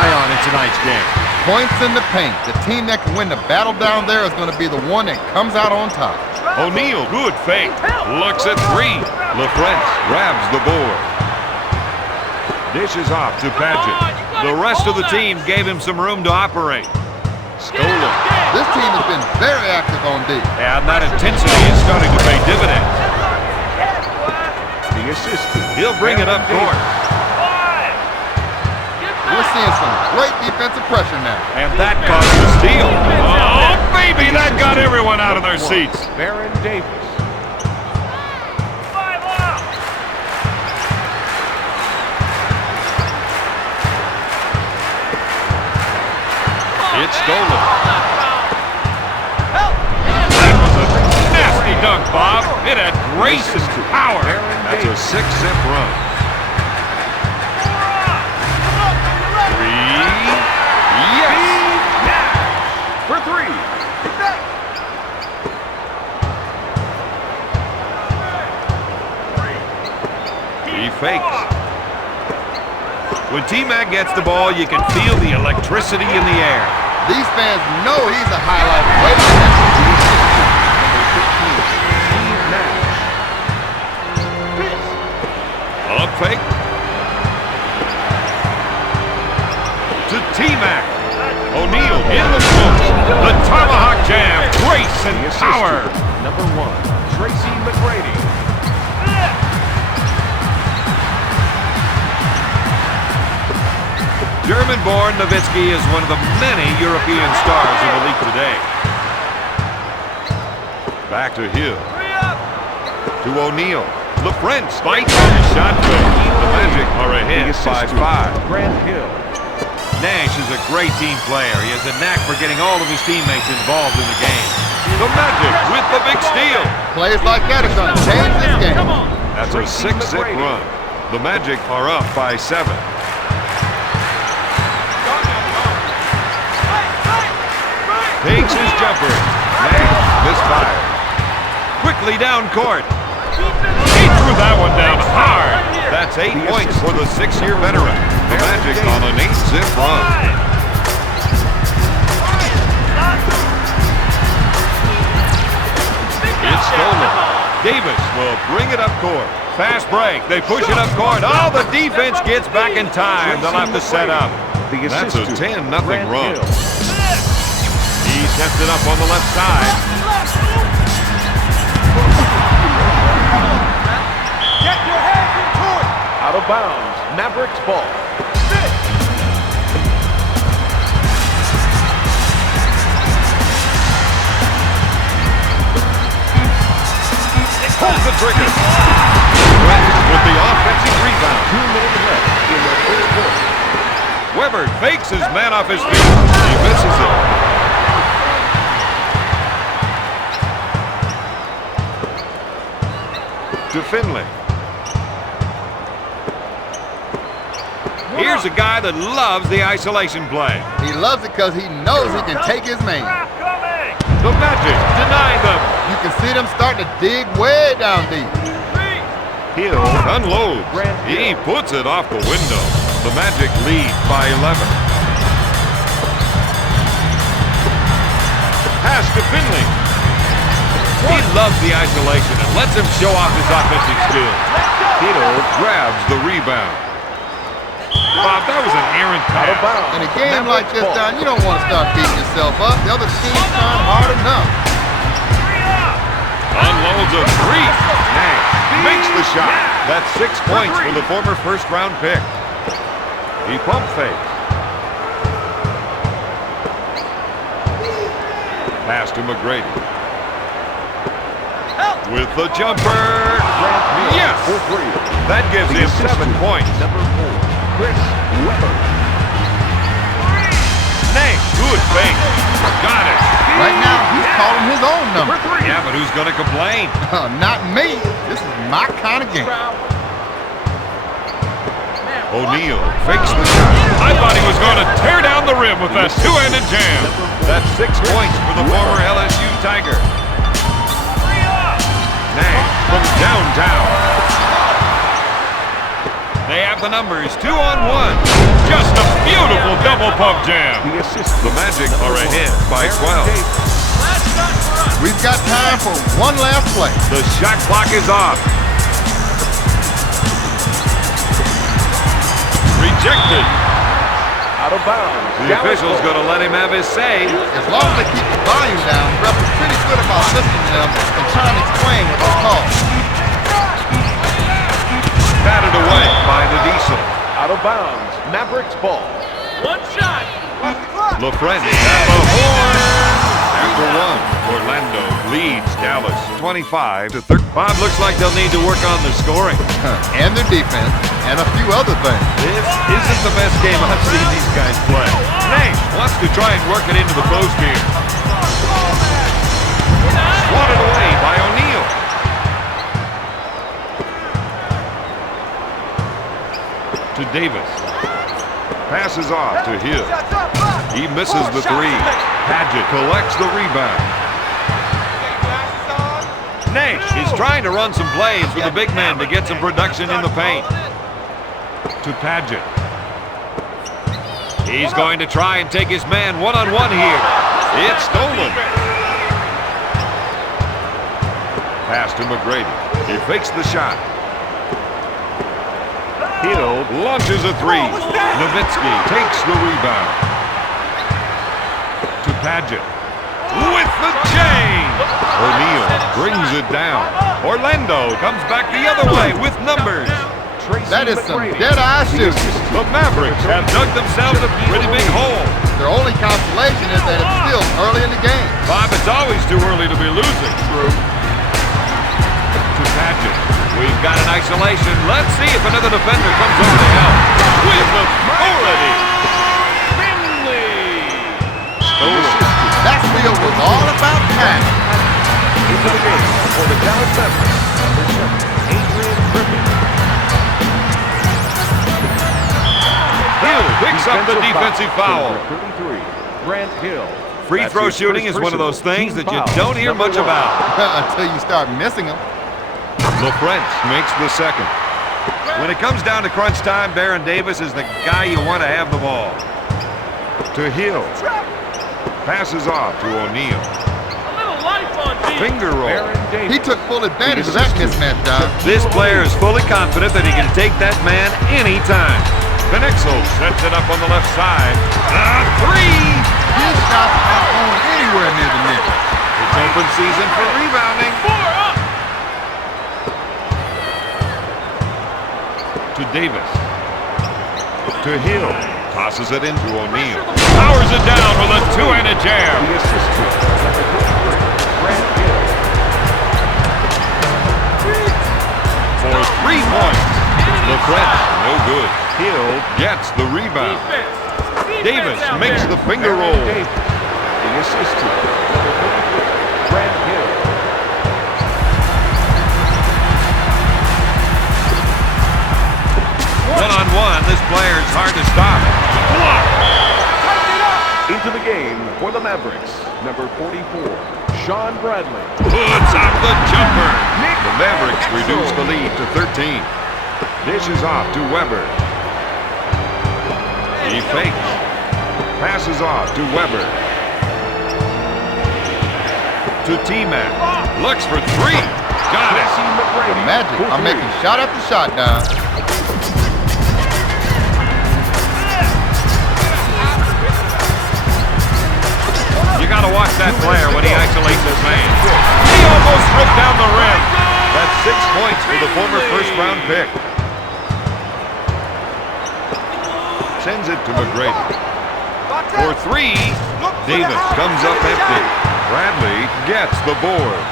eye on in tonight's game? Points in the paint. The team that can win the battle down there is going to be the one that comes out on top. O'Neal, good fake. Looks at three. LaFrance grabs the board. Dishes off to Paget. The rest of the team gave him some room to operate. Stolen. This team has been very active on D. And that intensity is starting to pay dividends. The assistant. He'll bring it up court. We're seeing some great defensive pressure now. And that caused a steal. Oh, baby, that got everyone out of their seats. Baron Davis. It's stolen. That was a nasty dunk, Bob. It had grace and power. That's a 6-zip run. For three. He fakes. When T-Mac gets the ball, you can feel the electricity in the air. These fans know he's a highlight. Wait a minute. Up fake. To T-Mac. O'Neal in the post. The tomahawk jam. Grace and power. Number 1, Tracy McGrady. German-born Nowitzki is one of the many European stars in the league today. Back to Hill. To O'Neal. LaFrance fights on the shot fake. The Magic are ahead by 5. Grant Hill. Nash is a great team player. He has a knack for getting all of his teammates involved in the game. The Magic with the big steal. Plays like that are going to change this game. That's a 6-zip run. The Magic are up by 7. Takes his jumper. Nash misfired. Quickly down court. He threw that one down hard. That's 8 points for the 6-year veteran. The Magic on an 8-zip run. It's stolen. Davis will bring it up court. Fast break. They push it up court. Oh, the defense gets back in time. They'll have to set up. That's a 10-0 run. He sets it up on the left side. Get your hands into it. Out of bounds. Mavericks ball. Pulls the trigger. With the offensive rebound. 2 minutes left in the first quarter. Weber fakes his man off his feet. He misses it. To Finley. Here's a guy that loves the isolation play. He loves it because he knows he can take his man. The Magic deny them. You can see them starting to dig way down deep. Hill unloads. He puts it off the window. The Magic lead by 11. Pass to Finley. He loves the isolation and lets him show off his offensive skills. Hill grabs the rebound. Bob, that was an errant pass. In a game like this, Don, you don't want to start beating yourself up. The other team's trying hard enough. Unloads a three. Nash makes the shot. That's 6 points for the former first-round pick. He pump fakes. Pass to McGrady. With the jumper. Yes! That gives him 7 points. Number 4, Chris Weber. Nash, good fake. Got it. Right now, he's calling his own number. Yeah, but who's going to complain? Not me. This is my kind of game. O'Neal fakes the shot. I thought he was going to tear down the rim with that two-handed jam. That's 6 points for the former LSU Tiger. Nash from downtown. They have the numbers, 2-on-1. Just a beautiful double pump jam. The Magic are ahead by 12. We've got time for one last play. The shot clock is off. Rejected. Out of bounds. The official's going to let him have his say. As long as they keep the volume down, the ref is pretty good about listening to them and trying to explain what they call. Batted away by the Diesel. Out of bounds. Mavericks ball. One shot. LaFrance at the horn. After one, Orlando leads Dallas 25-13. Bob, looks like they'll need to work on their scoring. And their defense, and a few other things. This isn't the best game I've seen these guys play. Nash wants to try and work it into the post here. Swatted away by O'Neal. To Davis. Passes off to Hill. He misses the three. Padgett collects the rebound. Nash is trying to run some plays with the big man to get some production in the paint. To Padgett. He's going to try and take his man one-on-one here. It's stolen. Pass to McGrady. He fakes the shot. Hill launches a three. Nowitzki takes the rebound. To Padgett. With the chain. O'Neal brings it down. Orlando comes back the other way with numbers. That is some dead-eye shooting. The Mavericks have dug themselves a pretty big hole. Their only consolation is that it's still early in the game. Bob, it's always too early to be losing. True. To Padgett. We've got an isolation. Let's see if another defender comes over to help. With authority. Finley. Stolen. That steal was all about time. Into the game for the Dallas Mavericks. Number 7, Adrian Griffin. Hill picks up the defensive foul. 33, Grant Hill. Free throw shooting is one of those things that you don't hear much about. Until you start missing them. LaFrance makes the second. When it comes down to crunch time, Baron Davis is the guy you want to have the ball. To Hill. Passes off to O'Neal. A little life on me. Finger roll. He took full advantage of that mismatch, Don. This player is fully confident that he can take that man anytime. Benexel sets it up on the left side. A three! His shots aren't going anywhere near the net. It's open season for rebounding. 4 up. To Davis. To Hill. Tosses it into O'Neal. Powers it down with a two-handed jam. The assist to number 23, Grant Hill. For 3 points. LaFrance, no good. Hill gets the rebound. Defense. Davis out makes there. the finger roll. Davis. The assist to number 33, Grant Hill. One-on-one, this player is hard to stop. Block. Into the game for the Mavericks, number 44, Sean Bradley. Puts up the jumper. The Mavericks reduce the lead to 13. Dishes off to Weber. He fakes. Passes off to Weber. To T-Mac. Looks for three. Got it. The Magic are making shot after shot, Don. You got to watch that player when he isolates his man. He almost ripped down the rim. That's 6 points for the former first-round pick. Sends it to McGrady. For three, Davis comes up empty. Bradley gets the board.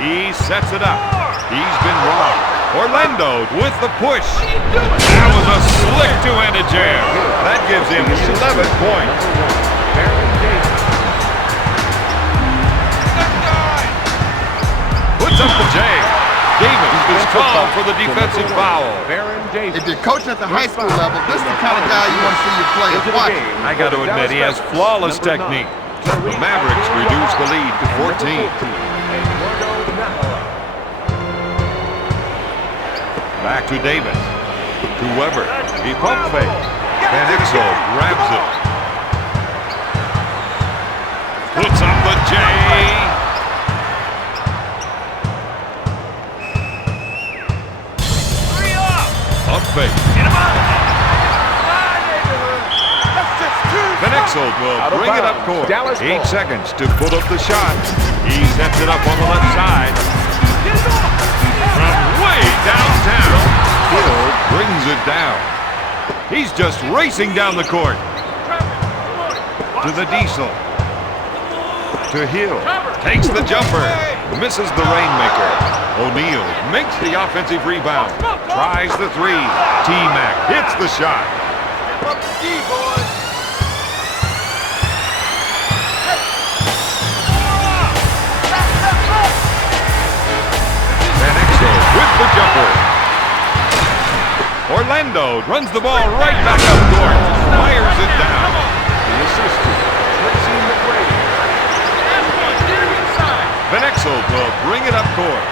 He sets it up. He's been wrong. Orlando with the push. That was a slick two-handed jam. That gives him 11 points. Puts up the J. Davis is called for the defensive foul. If you're coaching at the high school level, this is the kind of guy you want to see your players watch. I got to admit, he has flawless technique. The Mavericks reduce the lead to 14. Back to Davis. To Weber. He pump fake. Van Exel grabs it. Puts up the J. Up fake. Van Exel will bring it up court. 8 seconds to put up the shot. He sets it up on the left side. From way downtown, Hill brings it down. He's just racing down the court. To the Diesel. To Hill. Takes the jumper. Misses the Rainmaker. O'Neal makes the offensive rebound. Tries the three. T-Mac hits the shot. Van Exel with the jumper. Orlando runs the ball right back up court. Fires it down. The assistant, Tracy McGrady. Van Exel will bring it up court.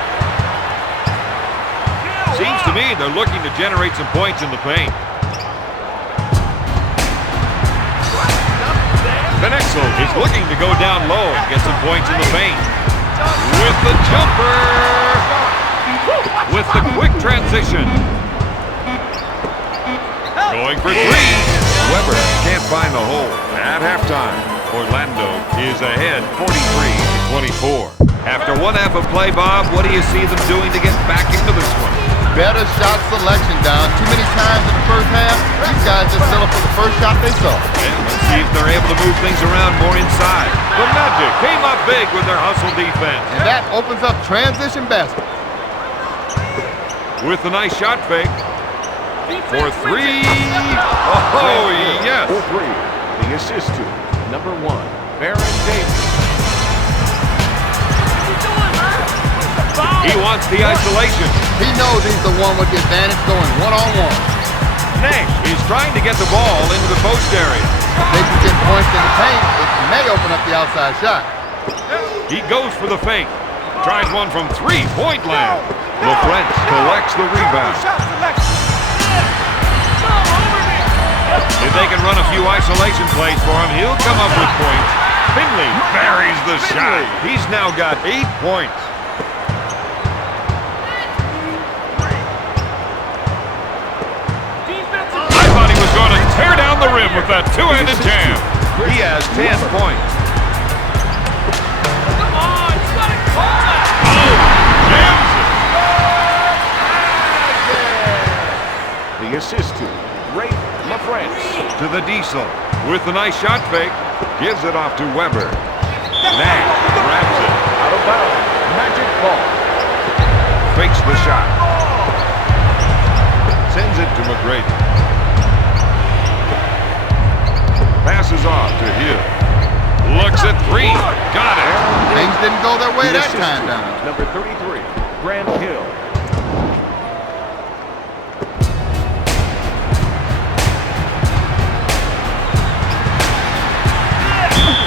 Seems to me they're looking to generate some points in the paint. Van Exel is looking to go down low and get some points in the paint. With the jumper. With the quick transition. Going for three. Weber can't find the hole. At halftime, Orlando is ahead 43-24. After one half of play, Bob, what do you see them doing to get back into this one? Better shot selection, Don. Too many times in the first half, these guys just settle for the first shot they saw. And let's see if they're able to move things around more inside. The Magic came up big with their hustle defense. And that opens up transition basket. With a nice shot fake. For three. Oh, yes. For three, the assist to number 1, Baron Davis. He wants the isolation. He knows he's the one with the advantage going one-on-one. Nash is trying to get the ball into the post area. If they can get points in the paint, it may open up the outside shot. He goes for the fake. Tries one from three-point land. LaFrentz collects the rebound. If they can run a few isolation plays for him, he'll come up with points. Finley buries the shot. He's now got 8 points. I thought he was going to tear down the rim with that two-handed jam. He has 10 points. Come on, you gotta call that. Oh, jams it. The assist to Ray LaFrentz. To the Diesel with a nice shot fake. Gives it off to Weber. Nash grabs it. Out of bounds, Magic ball. Fakes the shot. Sends it to McGrady. Passes off to Hill. Looks at three. Got it. Things didn't go their way The that assist time, to Don. number 33, Grant Hill.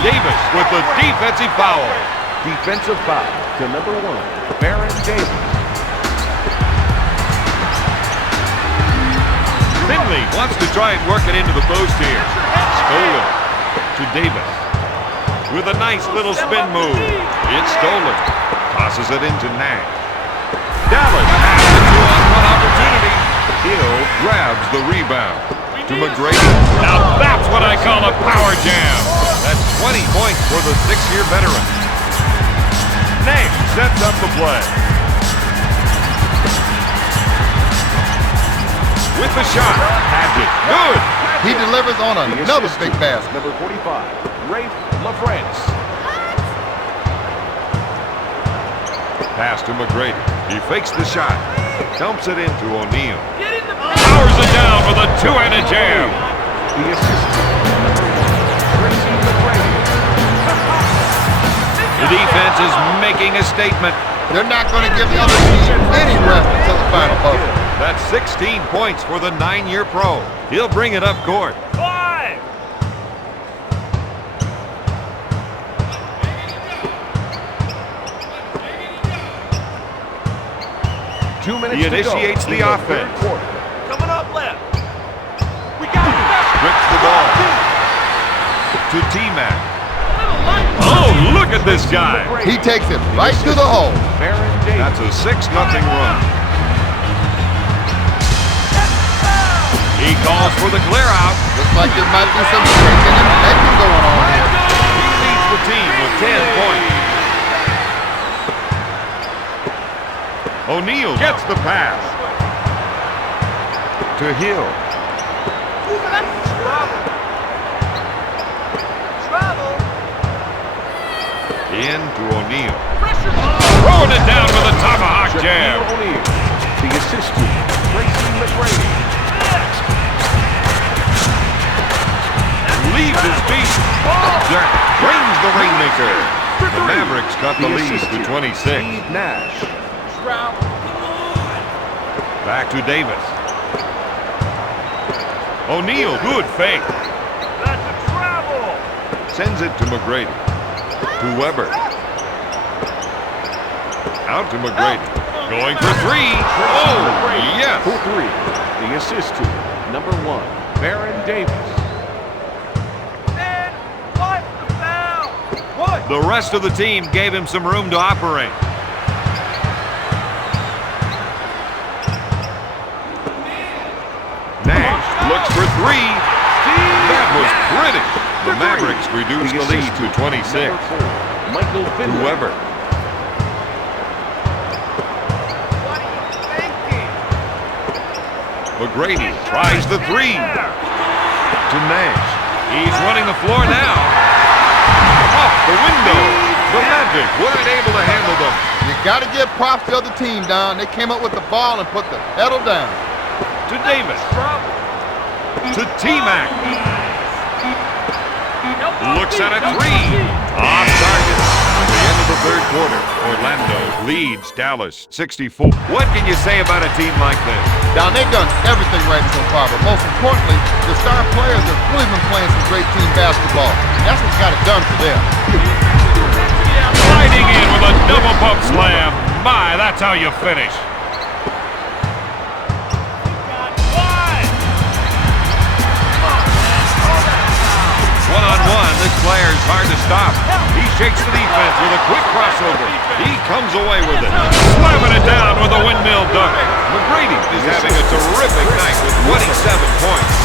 Davis with the defensive foul. Defensive foul to number 1, Baron Davis. Finley wants to try and work it into the post here. Stolen to Davis. With a nice little spin move. It's stolen. Tosses it into Nash. Dallas has a 2-on-1 opportunity. Hill grabs the rebound. To McGrady. Now that's what I call a power jam. That's 20 points for the 6-year veteran. Nash sets up the play. With the shot. Magic. Good. He delivers on The another assist big to basket. number 45, Rafe LaFrentz. Pass to McGrady. He fakes the shot. Dumps it into O'Neal. Get in the Powers it down with a two-handed jam. The assist to number 1, Tracy McGrady. The defense is making a statement. They're not going to give the other team any rest until the final buzzer. That's 16 points for the 9-year pro. He'll bring it up court. 5. 2 minutes He to go initiates in the offense. third quarter. Coming up left. T-Mac. Oh, look at this guy. He takes it right to the hole. That's a 6-0 run. He calls for the clear out. Looks like there might be some shaking and making going on here. He leads the team with 10 points. O'Neal gets the pass. To Hill. In to O'Neal. Throwing it down with a tomahawk jab. The assist to Tracy McGrady. Leaves his feet. Jack brings the rainmaker. The Mavericks cut the lead to 26. Steve Nash. Back to Davis. O'Neal, good fake. That's a travel. Sends it to McGrady. To Weber. Out to McGrady. Going for three. Oh, yes. For three. The assist to number 1, Baron Davis. And what the foul? What? The rest of the team gave him some room to operate. Nash looks for three. That was pretty. The Mavericks reduced the lead to 26. Michael To Finley. Weber. What are you thinking? McGrady tries the three. To Nash. He's running the floor now. Off the window. The Magic weren't able to handle them. You got to give props to the other team, Don. They came up with the ball and put the pedal down. To Davis. To T-Mac. Looks at a three. Off target. At the end of the third quarter, Orlando leads Dallas 64. What can you say about a team like this? Don, they've done everything right so far, but most importantly, the star players have really been playing some great team basketball. That's what's got it done for them. Sliding in with a double pump slam. My, that's how you finish. One-on-one, this player is hard to stop. He shakes the defense with a quick crossover. He comes away with it. Slamming it down with a windmill dunk. McGrady is having a terrific night with 27 points.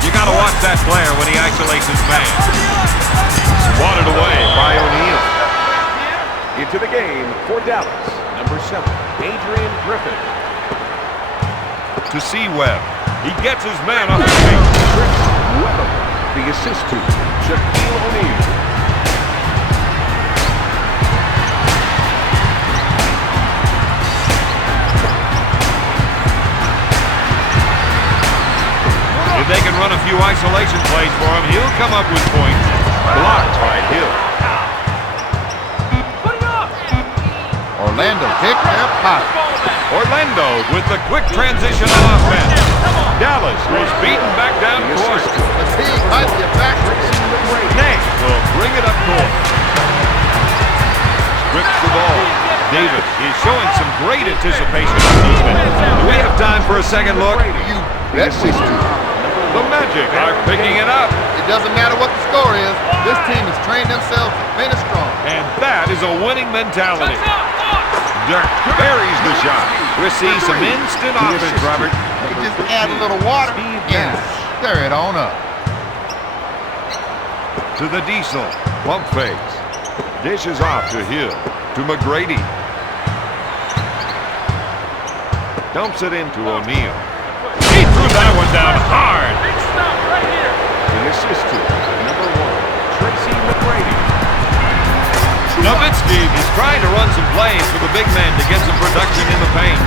You got to watch that player when he isolates his man. Swatted away by O'Neal. Into the game for Dallas, number 7, Adrian Griffin. To C-Web. He gets his man off his feet. Chris Weber. The assist to Shaquille O'Neal. If they can run a few isolation plays for him, he'll come up with points. Blocked by Hill. Orlando hit their pocket. Orlando with the quick transition on offense. Dallas was beaten back down court. The team might be back. Nash will bring it up court. Strips the ball. Davis is showing some great anticipation on defense. Do we have time for a second look? You bet we do. The Magic are picking it up. It doesn't matter what the score is. This team has trained themselves to finish strong. And that is a winning mentality. Dirk buries the shot. We'll see some instant offense, Robert. You just add a little water and stir it on up. To the Diesel. Pump fakes. Dishes off to Hill. To McGrady. Dumps it into O'Neal. He threw that one down hard. The assist to number 1, Tracy McGrady. Nowitzki is trying to run some plays for the big man to get some production in the paint.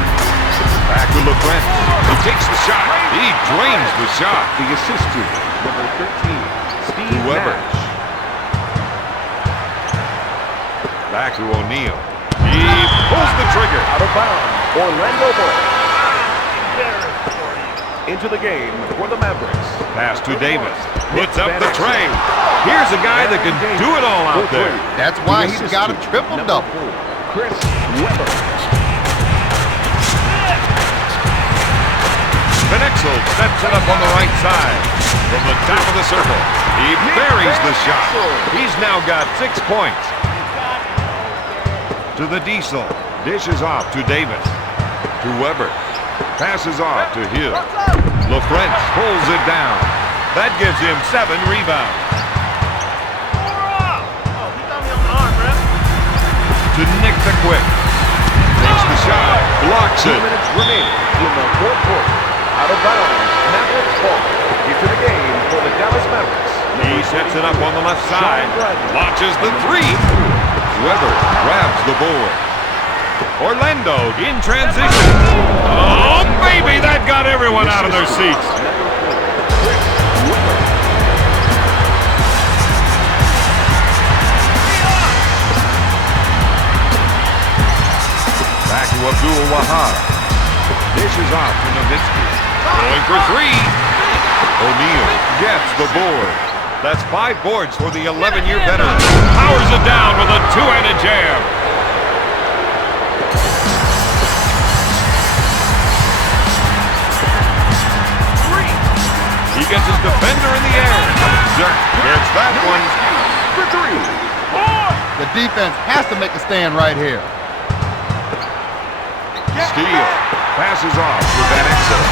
Back to LaFrance. He takes the shot. He drains the shot. The assist to number 13, Steve Weber. Nash. Back to O'Neal. He pulls the trigger. Out of bounds. Orlando ball. Into the game for the Mavericks. Pass to Davis. Puts up the tray. Here's a guy that can do it all out there. That's why he's got a triple-double. Chris Weber. Van Exel Sets it up on the right side. From the top of the circle, he buries the shot. He's now got 6 points. To the Diesel. Dishes off to Davis. To Weber. Passes off to Hill. LaFrentz pulls it down. That gives him 7 rebounds. To Nick the Quick. Takes the shot. Blocks 2 it. minutes remaining in the fourth quarter. Out of bounds. Mavericks ball. Into the game for the Dallas Mavericks. He sets it up on the left side. Launches the 3. Weber grabs the board. Orlando in transition. Oh, baby, that got everyone out of their seats. Back to Abdul-Wahab. Dishes off to Nowitzki. Going for 3. O'Neal gets the board. That's 5 boards for the 11-year veteran. Powers it down with a two-handed jam. He gets his defender in the air. Dirk gets that one. For 3. The defense has to make a stand right here. Steele passes off to Van Exel.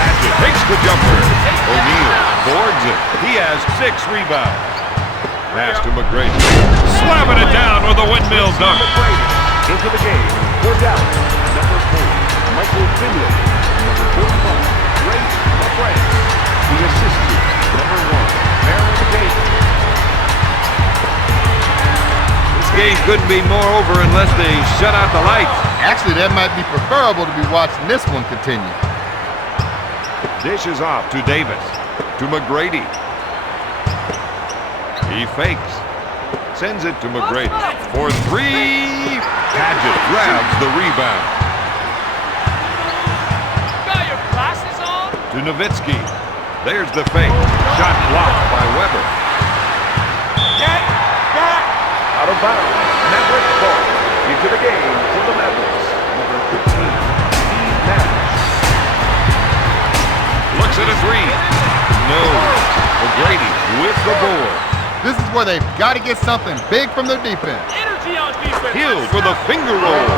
Padgett takes the jumper. O'Neal boards it. He has 6 rebounds. Pass to McGrady. Slamming it down with a windmill dunk. Into the game for Dallas. Number 4, Michael Finley. Number 45, Ray LaFrentz. The assistant, number 1, Aaron Davis. This game couldn't be more over unless they shut out the lights. Actually, that might be preferable to be watching this one continue. Dishes off to Davis. To McGrady. He fakes. Sends it to McGrady. For 3. Padgett grabs the rebound. Got your glasses on? To Nowitzki. There's the fake. Shot blocked by Weber. Get back! Out of bounds. Mavericks ball. Into the game for the Mavericks. Number 15, Steve Nash. Looks at a 3. No. McGrady with the board. This is where they've got to get something big from their defense. Energy on defense! Hill with a finger roll.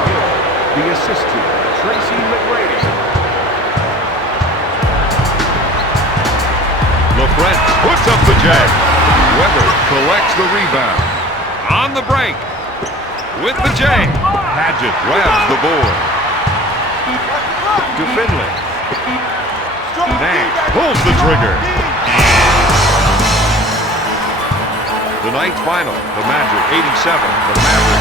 The assistant, Tracy McGrady. LaFrentz puts up the jack. Weber collects the rebound. On the break. With the J. Padgett grabs the board. To Finley. Nash pulls the trigger. Tonight's final, the Magic 87, the Mavericks